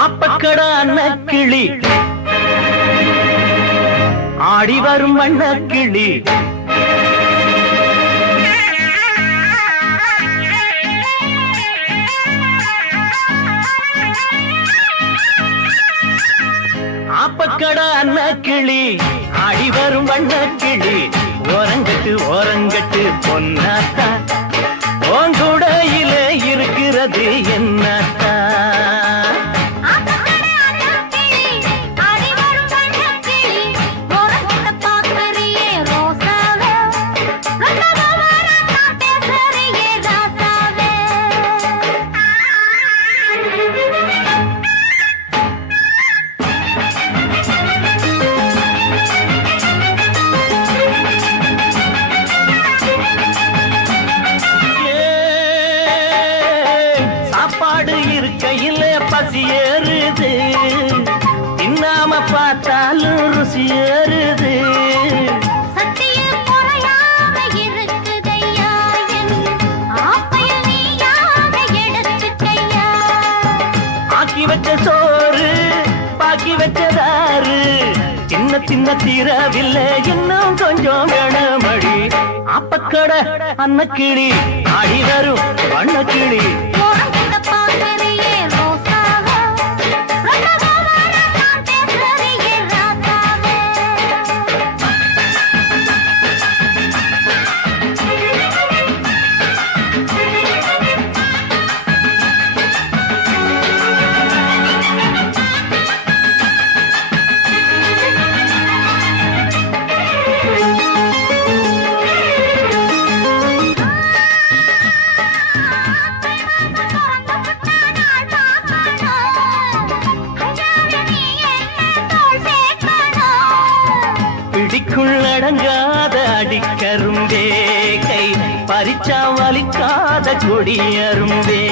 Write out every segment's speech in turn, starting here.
ஆப்பக்கட அன்னக்கிளி ஆடி வரும் வண்ணக்கிளி ஆப்பக்கட அன்னக்கிளி ஆடி வரும் வண்ணக்கிளி ஓரங்கட்டு ஓரங்கட்டு பொன்னாத்தா ஓங்குடையில இருக்கிறது என்னத்தா பசி ஏறுது தின்னாம பார்த்தாலும் ருசி ஏறுது சத்திய குறையாம இருக்குதையா ஆப்பைய நீயாக எடுத்துக்கையா ஆக்கி வச்ச சோறு பாக்கி வச்சதாரு சின்ன சின்ன தீரவில்லை இன்னும் கொஞ்சம் வேணமடி ஆப்பக்கட அன்னக்கிளி ஆடி வரும் வண்ணக்கிளி பிடிக்குள்ளடங்காத அடிக்கரும்பே கை பறிச்சா வலிக்காத கொடியரும்பே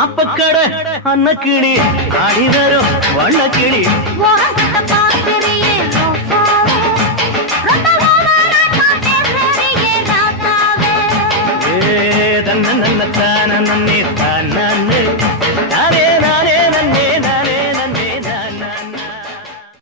ஆப்பக்கட அன்னக்கிளி ஆடி வரும் வண்ணக்கிளி